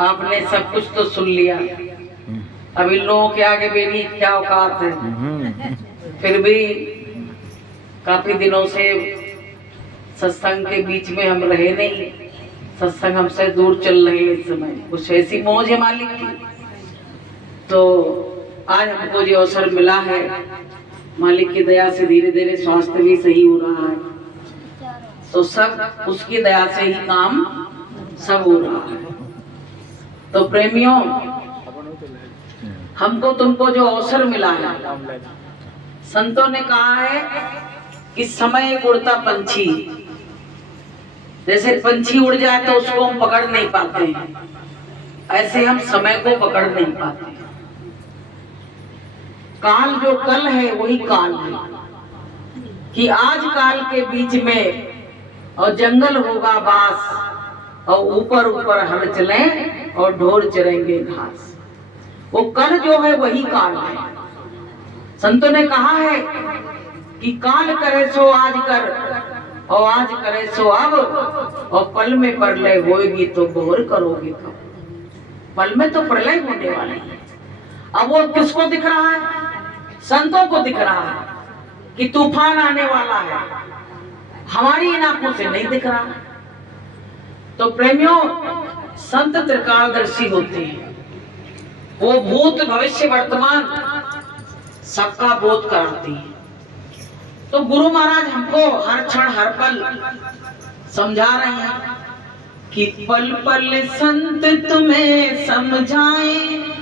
आपने सब कुछ तो सुन लिया, अब इन लोगों के आगे मेरी क्या औकात है। फिर भी काफी दिनों से सत्संग के बीच में हम रहे नहीं, सत्संग हमसे दूर चल रहे हैं इस समय। कुछ ऐसी मौज है मालिक की, तो आज हमको जो अवसर मिला है, मालिक की दया से धीरे धीरे स्वास्थ्य भी सही हो रहा है, तो सब उसकी दया से ही काम सब हो रहा है। तो प्रेमियों, हमको तुमको जो अवसर मिला है, संतों ने कहा है कि समय एक उड़ता पंछी, जैसे पंछी उड़ जाए तो उसको हम पकड़ नहीं पाते हैं, ऐसे हम समय को पकड़ नहीं पाते। काल जो कल है वही काल है, कि आज काल के बीच में और जंगल होगा बास, और ऊपर ऊपर हल चले और ढोर चरेंगे घास। वो कल जो है वही काल है। संतों ने कहा है कि काल करे सो आज कर, और आज करे सो अब, और पल में प्रलय होएगी तो घोर करोगे कब। पल में तो प्रलय होने वाली है। अब वो किसको दिख रहा है? संतों को दिख रहा है कि तूफान आने वाला है, हमारी इन आंखों से नहीं दिख रहा। तो प्रेमियों, संत त्रिकालदर्शी होते हैं, वो भूत भविष्य वर्तमान सबका बोध कराती है। तो गुरु महाराज हमको हर क्षण हर पल समझा रहे हैं कि पल पल संत तुम्हें समझाएं,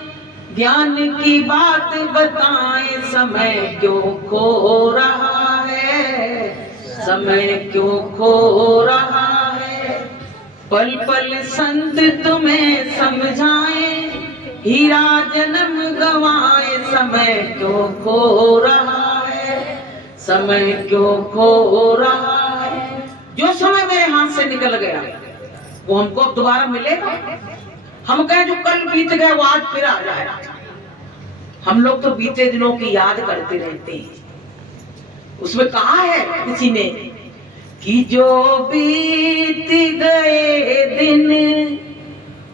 ज्ञान की बात बताएं, समय क्यों खो रहा है, समय क्यों खो रहा है। पल पल संत तुम्हें समझाएं, हीरा जन्म गवाए, समय क्यों खो रहा है, समय क्यों खो रहा है। जो समय मेरे हाथ से निकल गया वो हमको अब दोबारा मिलेगा? हम कहें जो कल बीत गया वो आज फिर आ जाएगा। हम लोग तो बीते दिनों की याद करते रहते हैं। उसमें कहा है किसी ने कि जो बीत गए दिन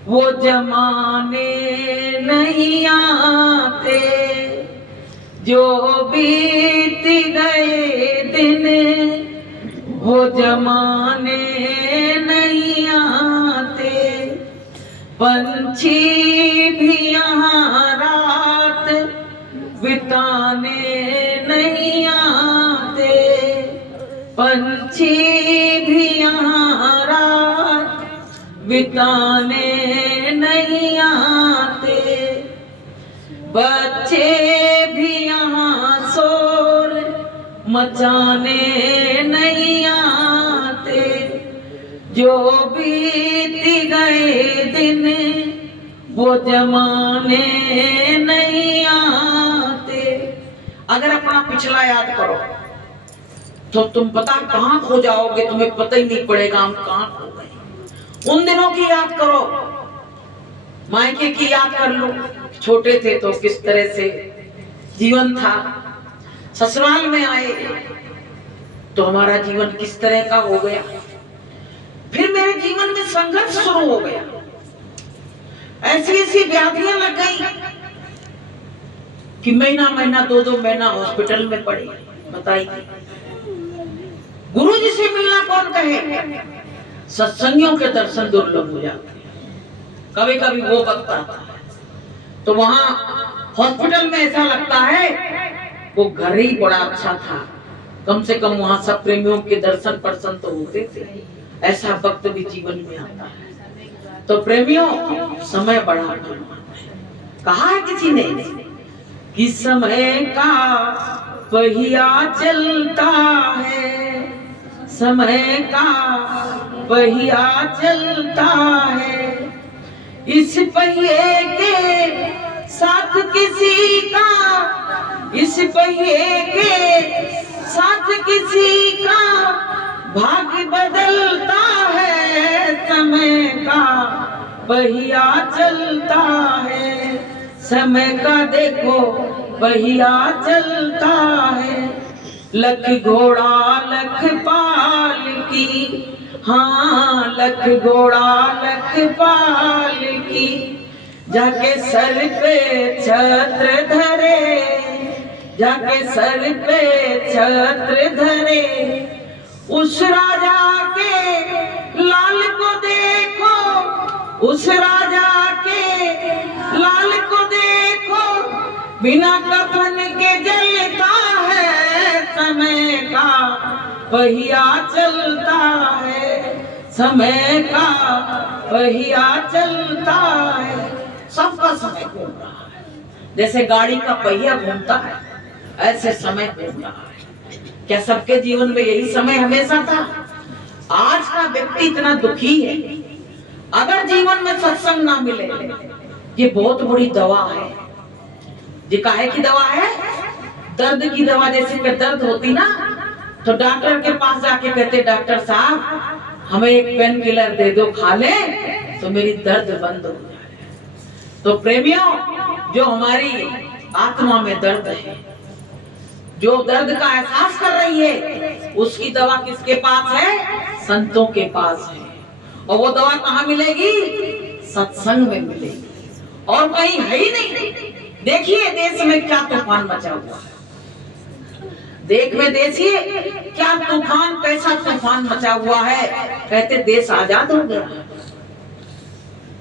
वो जमाने नहीं आते, जो बीत गए दिन वो जमाने नहीं आते। पंछी भी यहाँ रात बिताने नहीं आते, पंछी भी यहाँ रात बिताने नहीं आते। बच्चे भी यहाँ शोर मचाने नहीं आते, जो बीत गए दिन वो जमाने नहीं आते। अगर अपना पिछला याद करो तो तुम पता कहां खो जाओगे, तुम्हें पता ही नहीं पड़ेगा हम कहां खो गए। उन दिनों की याद करो, मायके की याद कर लो, छोटे थे तो किस तरह से जीवन था, ससुराल में आए तो हमारा जीवन किस तरह का हो गया। फिर मेरे जीवन में संघर्ष शुरू हो गया, ऐसी ऐसी व्याधियां लग गई कि महीना महीना दो महीना हॉस्पिटल में पड़े। बताइए, गुरु जी से मिलना कौन कहे, सत्संगियों के दर्शन दुर्लभ हो जाते हैं। कभी कभी वो वक्त आता है तो वहां हॉस्पिटल में ऐसा लगता है वो घर ही बड़ा अच्छा था, कम से कम वहां सब प्रेमियों के दर्शन परसन तो होते थे। ऐसा वक्त भी जीवन में आता है। तो प्रेमियों, समय बड़ा कहा है किसी ने कि समय का पहिया चलता है, समय का पहिया चलता है, इस पहिए के साथ किसी का, इस पहिए के साथ किसी का भाग्य बदलता है। समय का पहिया चलता है, समय का देखो पहिया चलता है। लख घोड़ा लख पाल की, हाँ लख घोड़ा लख पाल की, जाके सर पे छत्र धरे, जाके सर पे छत्र धरे, उस राजा के लाल को देखो, उस राजा के लाल को देखो, बिना कफन के जलता है समय का पहिया चलता है, समय का पहिया चलता है। सबका समय घूम रहा है, जैसे गाड़ी का पहिया घूमता है ऐसे समय घूम रहा है। क्या सबके जीवन में यही समय हमेशा था? आज का व्यक्ति इतना दुखी है, अगर जीवन में सत्संग ना मिले, ये बहुत बड़ी दवा है। ये काहे की दवा है? दर्द की दवा। जैसे कि दर्द होती ना, तो डॉक्टर के पास जाके कहते, डॉक्टर साहब हमें एक पेन किलर दे दो, खा ले तो मेरी दर्द बंद हो जाए। तो प्रेमियों, जो हमारी आत्मा में दर्द है, जो दर्द का एहसास कर रही है, उसकी दवा किसके पास है? संतों के पास है। और वो दवा कहाँ मिलेगी? सत्संग में मिलेगी, और कहीं है ही नहीं। देखिए देश में क्या तूफान मचा हुआ है, देश में देखिए क्या तूफान, कैसा तूफान मचा हुआ है। कहते देश आजाद हो गया।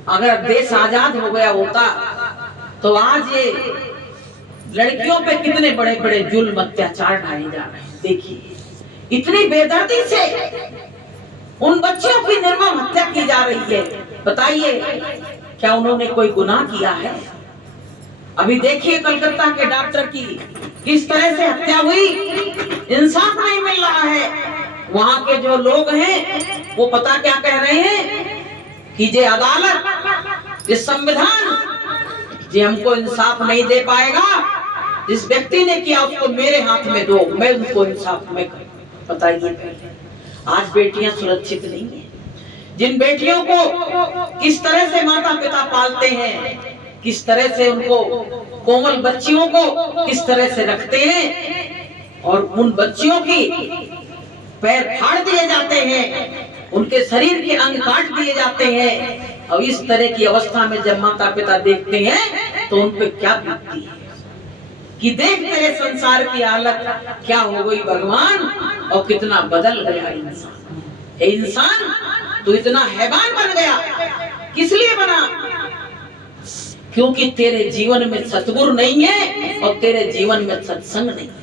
अगर देश आजाद हो गया होता तो आज ये लड़कियों पे कितने बड़े बड़े जुल्म अत्याचार ढाए जा रहे हैं। देखिए इतनी बेदर्दी से उन बच्चियों की निर्मम हत्या की जा रही है। बताइए क्या उन्होंने कोई गुनाह किया है? अभी देखिए कलकत्ता के डॉक्टर की किस तरह से हत्या हुई, इंसाफ नहीं मिल रहा है। वहां के जो लोग हैं वो पता क्या कह रहे हैं कि ये अदालत, ये संविधान जे हमको इंसाफ नहीं दे पाएगा, जिस व्यक्ति ने किया उसको मेरे हाथ में दो, मैं उनको इंसाफ में करूं। बताइए आज बेटियां सुरक्षित नहीं है। जिन बेटियों को किस तरह से माता पिता पालते हैं, किस तरह से उनको कोमल बच्चियों को किस तरह से रखते हैं, और उन बच्चियों की पैर फाड़ दिए जाते हैं, उनके शरीर के अंग काट दिए जाते हैं। और इस तरह की अवस्था में जब माता पिता देखते हैं तो उन पे क्या बीतती है कि देख तेरे संसार की हालत क्या हो गई भगवान, और कितना बदल गया इंसान। इंसान तो इतना हैवान बन गया, किस लिए बना? क्योंकि तेरे जीवन में सतगुरु नहीं है और तेरे जीवन में सत्संग नहीं है।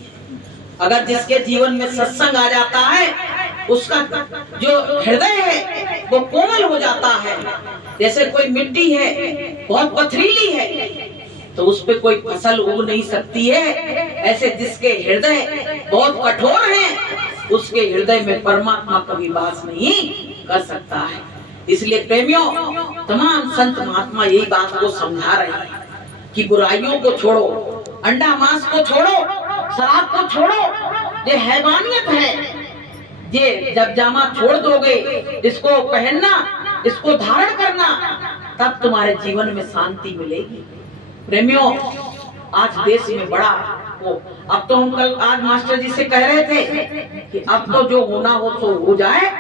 अगर जिसके जीवन में सत्संग आ जाता है, उसका जो हृदय है वो कोमल हो जाता है। जैसे कोई मिट्टी है बहुत पथरीली है तो उस पे कोई फसल उग नहीं सकती है, ऐसे जिसके हृदय बहुत कठोर है उसके हृदय में परमात्मा कभी वास नहीं कर सकता है। इसलिए प्रेमियों, तमाम संत महात्मा यही बात को समझा रहे हैं कि बुराइयों को छोड़ो, अंडा मांस को छोड़ो, शराब को छोड़ो, ये हैवानियत है। ये जब जामा छोड़ दोगे, इसको पहनना, इसको धारण करना, तब तुम्हारे जीवन में शांति मिलेगी। प्रेमियों, आज देश में बड़ा वो, अब तो हम कल आज मास्टर जी से कह रहे थे कि अब तो जो होना हो तो हो जाए।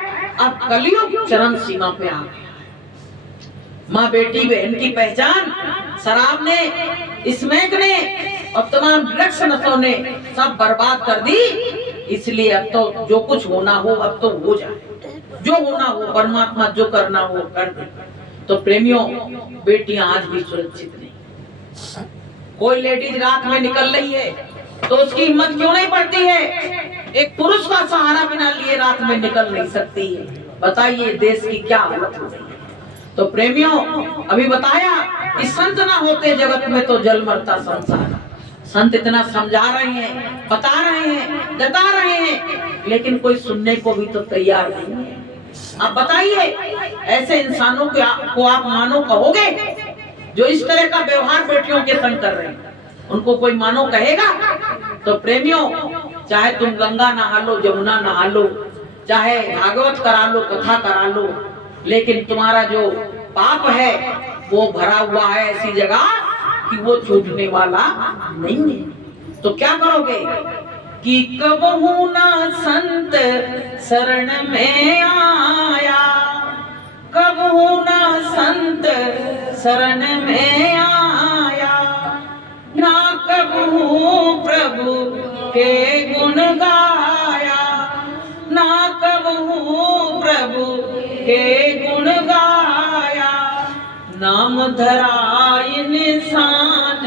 अब कलयुग चरम सीमा पे आ गया। माँ बेटी बहन की पहचान शराब ने, स्मैक ने और तमाम ड्रग्स नशों ने सब बर्बाद कर दी। इसलिए अब तो जो कुछ होना हो अब तो हो जाए, जो होना हो परमात्मा जो करना हो कर दे। तो प्रेमियों, बेटियां आज भी सुरक्षित नहीं। कोई लेडीज रात में निकल रही है तो उसकी हिम्मत क्यों नहीं पड़ती है? एक पुरुष का सहारा बिना लिए रात में निकल नहीं सकती है। बताइए देश की क्या हालत हो रही है। तो प्रेमियों, अभी बताया कि संत ना होते जगत में तो जल मरता संसार। संत इतना समझा रहे हैं, बता रहे हैं, बता रहे हैं, लेकिन कोई सुनने को भी तो तैयार नहीं है। आप बताइए ऐसे इंसानों को आप मानो कहोगे जो इस तरह का व्यवहार बेटियों के संग कर रहे हैं? उनको कोई मानो कहेगा? तो प्रेमियों, चाहे तुम गंगा नहा लो, जमुना नहा लो, चाहे भागवत करा लो, कथा करा लो, लेकिन तुम्हारा जो पाप है वो भरा हुआ है ऐसी जगह कि वो छूटने वाला नहीं है। तो क्या करोगे कि कबहू ना संत शरण में आया, कबहू ना संत शरण में आया, ना कबहू प्रभु के गुण गाया, ना कबहू प्रभु के गुण गाया। नाम धराय निशान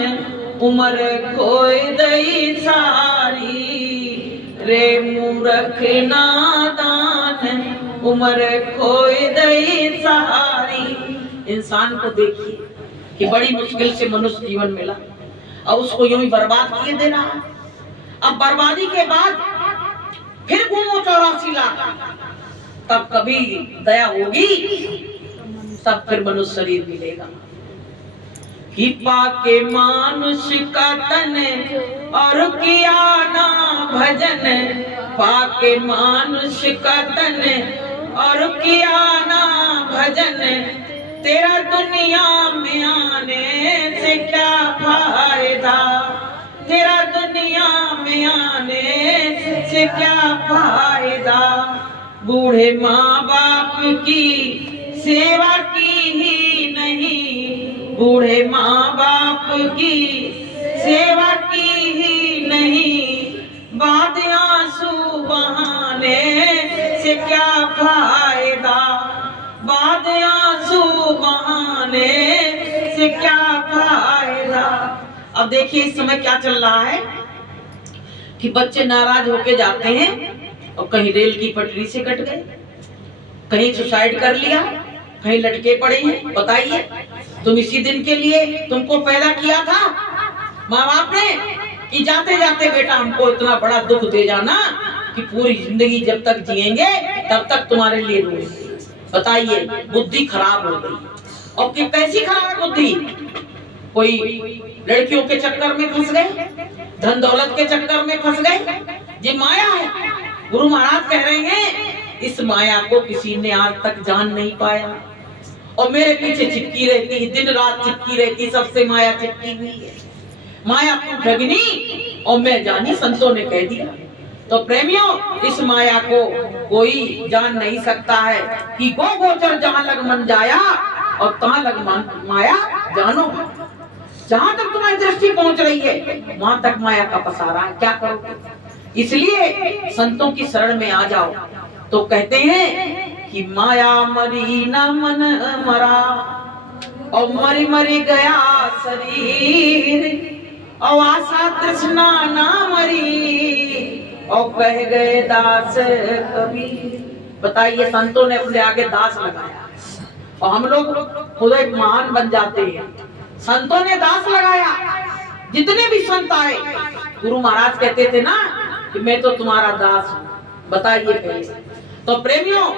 उम्र खोय दई सारी, रे मूर्ख नादान उम्र खोय दई सारी। इंसान को देखिए कि बड़ी मुश्किल से मनुष्य जीवन मिला और उसको यूं ही बर्बाद किए दे रहा है। अब बर्बादी के बाद फिर घूमो 84 लाख, तब कभी दया होगी, तब फिर मनुष्य शरीर मिलेगा। कि पाके मानुष का तन और किया ना भजन, पाके मानुष का तन और किया ना भजन, तेरा दुनिया में आने से क्या फायदा, तेरा दुनिया में आने से क्या फायदा। बूढ़े माँ बाप की सेवा की ही नहीं, बूढ़े माँ बाप की सेवा की ही नहीं, बाद आंसू बहाने से क्या फायदा, बाद आंसू बहाने से क्या फायदा। अब देखिए इस समय क्या चल रहा है कि बच्चे नाराज होके जाते हैं और कहीं रेल की पटरी से कट गए, कहीं सुसाइड कर लिया, कहीं लटके पड़े हैं। बताइए, तुम इसी दिन के लिए तुमको पैदा किया था माँ बाप ने कि जाते जाते बेटा हमको इतना बड़ा दुख दे जाना कि पूरी जिंदगी जब तक जिएंगे तब तक तुम्हारे लिए रोएंगे। बताइए, बुद्धि खराब हो गई। और कि कैसी खराब बुद्धि, कोई लड़कियों के चक्कर में फंस गए, धन दौलत के चक्कर में फंस गए, ये माया है। गुरु महाराज कह रहे हैं इस माया को किसी ने आज तक जान नहीं पाया और मेरे पीछे चिपकी रहती, दिन रात चिपकी रहती, सबसे माया चिपकी हुई है। माया तू ठगनी और मैं जानी, संतों ने कह दिया। तो प्रेमियों, इस माया को कोई जान नहीं सकता है कि गो गोचर जहां लग मन जाया और तहां लग माया जानो। जहां तक तुम्हारी दृष्टि पहुंच रही है वहां तक माया का पसारा है, क्या करोगे। इसलिए संतों की शरण में आ जाओ। तो कहते हैं कि माया मरी न मन मरा और मरी मरी गया शरीर, और आशा तृष्णा ना मरी और कह गए दास कबीर। बताइए, संतों ने अपने आगे दास लगाया और हम लोग खुद एक महान बन जाते हैं। संतों ने दास लगाया। जितने भी संत आए, गुरु महाराज कहते थे ना कि मैं तो तुम्हारा दास हूँ। बताइए पहले तो प्रेमियों,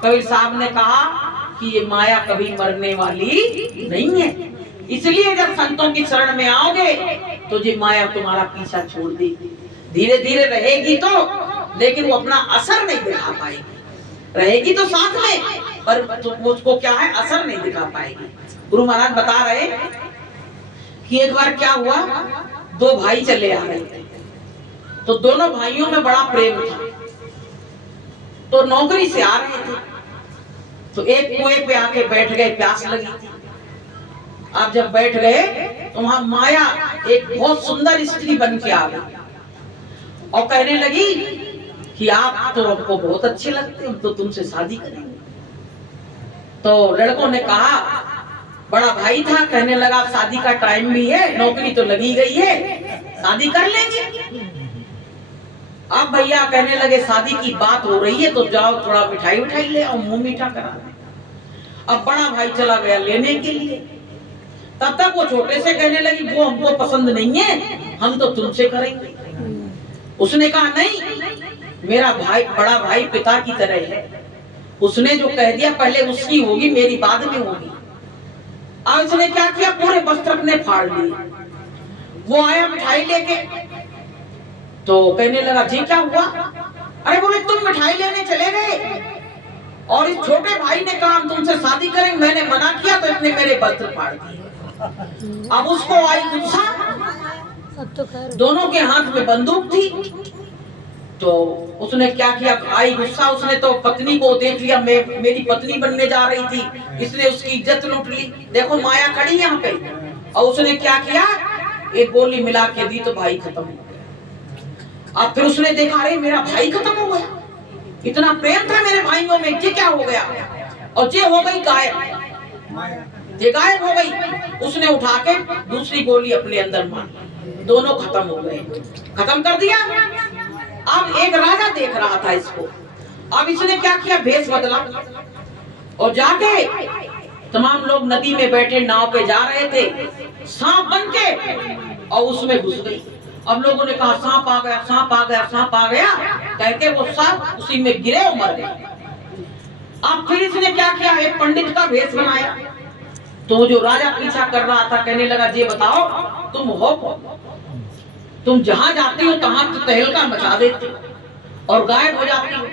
कबीर साहब ने कहा कि ये माया कभी मरने वाली नहीं है। इसलिए जब संतों की शरण में आओगे तो ये माया तुम्हारा पीछा छोड़ देगी। धीरे धीरे रहेगी तो, लेकिन वो अपना असर नहीं दिखा पाएगी। रहेगी तो साथ में, पर तो उसको क्या है, असर नहीं दिखा पाएगी। गुरु महाराज बता रहे कि एक बार क्या हुआ, दो भाई चले आ रहे थे, तो दोनों भाइयों में बड़ा प्रेम था। तो नौकरी से आ रहे थे, तो एक कुएं पे आके बैठ गए, प्यास लगी थी। आप जब बैठ गए तो वहां माया एक बहुत सुंदर स्त्री बन के आ गई और कहने लगी कि आप तो हमको बहुत अच्छे लगते, हम तो तुमसे शादी करेंगे। तो लड़कों ने कहा, बड़ा भाई था, कहने लगा शादी का टाइम भी है, नौकरी तो लगी गई है, शादी कर लेंगे। अब भैया कहने लगे शादी की बात हो रही है तो जाओ थोड़ा मिठाई उठाई ले आओ, मुंह मीठा करा दे। अब बड़ा भाई चला गया लेने के लिए। तब तक वो छोटे से कहने लगी वो हमको पसंद नहीं है, हम तो तुमसे करेंगे। उसने कहा नहीं, मेरा भाई बड़ा भाई पिता की तरह है, उसने जो कह दिया पहले उसकी होगी, मेरी बाद में होगी। अब उसने क्या किया, पूरे वस्त्र अपने फाड़ लिए। वो आया मिठाई लेके, तो कहने लगा जी क्या हुआ। अरे बोले तुम मिठाई लेने चले गए और इस छोटे भाई ने कहा हम तुमसे शादी करेंगे, मैंने मना किया तो इसने मेरे वस्त्र फाड़ दिए। अब उसको आई गुस्सा, दोनों के हाथ में बंदूक थी। तो उसने क्या किया, आई गुस्सा, उसने तो पत्नी को देख लिया, मेरी पत्नी बनने जा रही थी, इसने उसकी इज्जत लूट ली। देखो माया खड़ी यहाँ पे, और उसने क्या किया, एक गोली मिला के दी तो भाई खत्म हो गया। अब फिर उसने देखा, अरे मेरा भाई खत्म हो गया, इतना प्रेम था मेरे भाइयों में, ये क्या हो गया, और ये हो गई गायब, ये गायब हो गई। उसने उठा के दूसरी गोली अपने अंदर मार, दोनों खत्म हो गए, खत्म कर दिया। अब एक राजा देख रहा था इसको, अब इसने क्या किया, भेष बदला और जाके तमाम लोग नदी में बैठे नाव पे जा रहे थे, सांप बन के और उसमें घुस गई। अब लोगों ने कहा सांप आ गया, सांप आ गया, सांप आ गया, कह के वो सांप उसी में गिरे और मर गए। अब फिर इसने क्या किया, एक पंडित का भेष बनाया। तो जो राजा पीछा कर रहा था कहने लगा, ये बताओ तुम हो कौन, तुम जहां जाती हो तहां तो तहलका मचा देती हो और गायब हो जाती हो।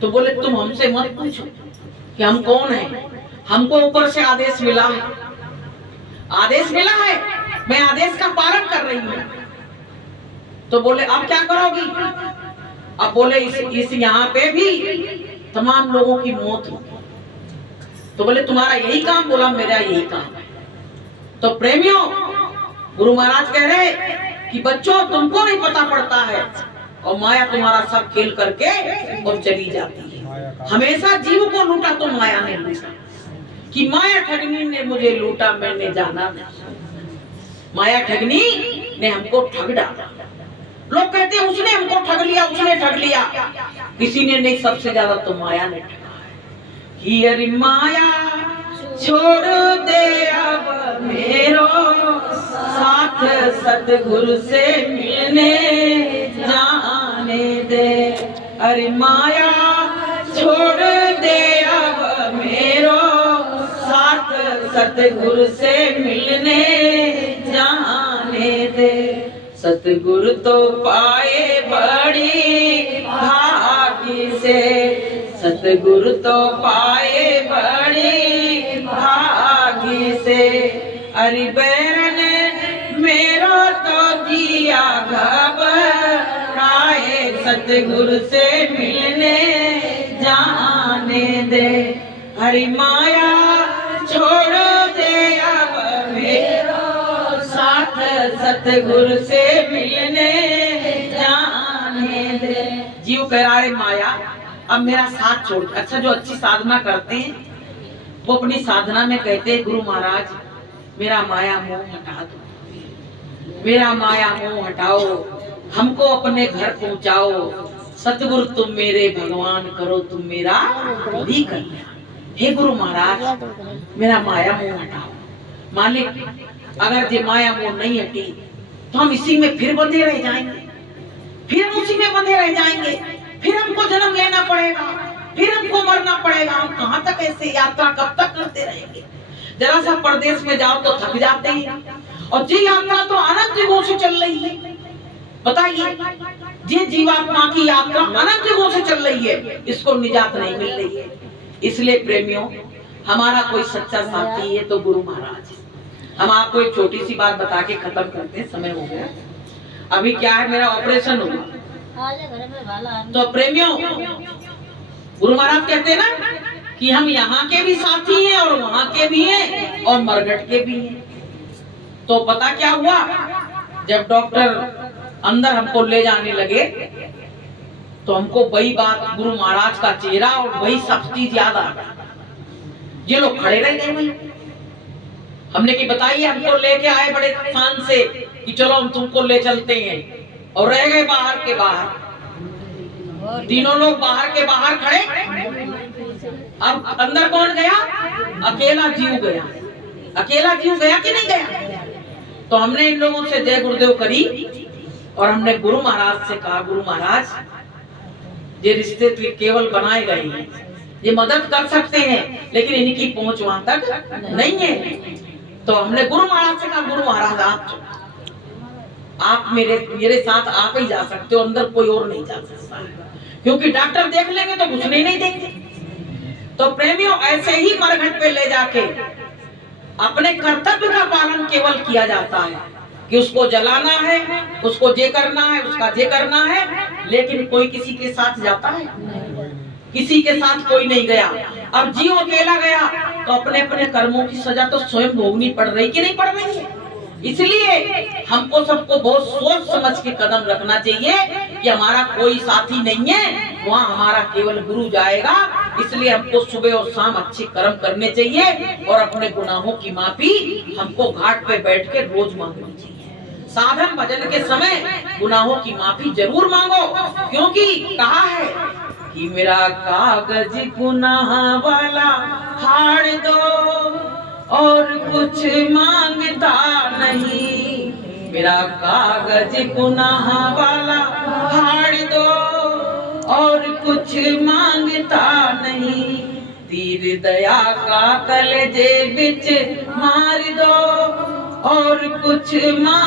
तो बोले तुम हमसे मत पूछो कि हम कौन हैं, हमको ऊपर से आदेश मिला है, आदेश मिला है, मैं आदेश का पालन कर रही हूँ। तो बोले अब क्या करोगी, अब बोले इस यहाँ पे भी तमाम लोगों की मौत हो। तो बोले तुम्हारा यही काम, बोला मेरा यही काम है। तो प्रेमियों, गुरु महाराज कह रहे कि बच्चों तुमको नहीं पता पड़ता है, और माया तुम्हारा सब खेल करके और चली जाती है। हमेशा जीव को लूटा तो माया ने लूटा, कि माया ठगनी ने मुझे लूटा मैंने जाना नहीं, माया ठगनी ने हमको ठग डाला। लोग कहते हैं उसने हमको ठग लिया, उसने ठग लिया, किसी ने नहीं, सबसे ज्यादा तो माया ने ठगा है। कि अरे माया छोड़ दे अब मेरो साथ, सतगुरु से मिलने जाने दे। अरे माया छोड़ दे अब मेरो साथ, सतगुरु से मिलने जाने दे। सतगुरु तो पाए बड़ी भागी से, सतगुरु तो पाए बड़ी भागी से। अरे बैरन मेरा तो जिया घबराए, सतगुरु से मिलने जाने दे। हरि माया छोड़ दे अब मेरो साथ, सतगुरु से मिलने जाने दे। जीव कह रहा है माया अब मेरा साथ छोड़। अच्छा, जो अच्छी साधना करते हैं वो अपनी साधना में कहते हैं गुरु महाराज मेरा माया मोह हटा दो, मेरा माया मोह हटाओ, हमको अपने घर पहुंचाओ। सतगुरु तुम मेरे भगवान, करो तुम मेरा भी कल्याण। हे गुरु महाराज मेरा माया मोह हटाओ। मालिक अगर ये माया मोह नहीं हटी तो हम इसी में फिर बंधे रह जाएंगे, फिर हम उसी में बंधे रह जाएंगे, फिर हमको जन्म लेना पड़ेगा, फिर हमको मरना पड़ेगा। हम कहाँ तक ऐसे यात्रा कब तक करते रहेंगे। जरा सा परदेश में जाओ तो थक जाते हैं, और जी यात्रा तो अनंत युगों से चल रही है। बताइए, ये जीवात्मा की यात्रा अनंत युगों से चल रही है, इसको निजात नहीं मिल रही है। इसलिए प्रेमियों, हमारा कोई सच्चा साथी है तो गुरु महाराज। हम आपको एक छोटी सी बात बता के खत्म करते हैं, समय हो गया। अभी क्या है, मेरा ऑपरेशन हुआ। तो प्रेमियों, गुरु महाराज कहते हैं ना कि हम यहाँ के भी साथी हैं और वहाँ के भी हैं और मरघट के भी हैं। तो पता क्या हुआ, जब डॉक्टर अंदर हमको ले जाने लगे तो हमको वही बात, गुरु महाराज का चेहरा और वही सब चीज याद आ गई। ये लोग खड़े रह गए वहीं। हमने की बताइए, हमको लेके आए बड़े शान से कि चलो हम तुमको ले चलते हैं, और रह गए बाहर के बाहर। तीनों लोग बाहर के बाहर खड़े। अब अंदर कौन गया? अकेला जीव गया। अकेला जीव गया कि नहीं गया? तो हमने इन लोगों से जय गुरुदेव करी और हमने गुरु महाराज से कहा, गुरु महाराज ये रिश्ते तो केवल बनाए गए हैं, ये मदद कर सकते हैं लेकिन इनकी पहुंच वहां तक नहीं है। तो हमने गुरु महाराज से कहा, गुरु महाराज आप मेरे साथ आप ही जा सकते हो, अंदर कोई और नहीं जा सकता, क्योंकि डॉक्टर देख लेंगे तो घुसने नहीं देंगे। तो प्रेमियों, ऐसे ही मरघट पे ले जाके अपने कर्तव्य का पालन केवल किया जाता है। कि उसको जलाना है, उसको ये करना है, उसका ये करना है, लेकिन कोई किसी के साथ जाता है? किसी के साथ कोई नहीं गया। अब जीव अकेला गया तो अपने अपने कर्मों की सजा तो स्वयं भोगनी पड़ रही कि नहीं पड़ रही है। इसलिए हमको सबको बहुत सोच समझ के कदम रखना चाहिए कि हमारा कोई साथी नहीं है, वहाँ हमारा केवल गुरु जाएगा। इसलिए हमको सुबह और शाम अच्छे कर्म करने चाहिए और अपने गुनाहों की माफी हमको घाट पे बैठ के रोज मांगनी चाहिए। साधन भजन के समय गुनाहों की माफी जरूर मांगो, क्योंकि कहा है कि मेरा कागज गुनाह वाला फाड़ दो और कुछ मांगता नहीं। मेरा कागज गुनाह वाला फाड़ दो और कुछ मांगता नहीं। तीर दया का कलेजे बिच मार दो और कुछ मांग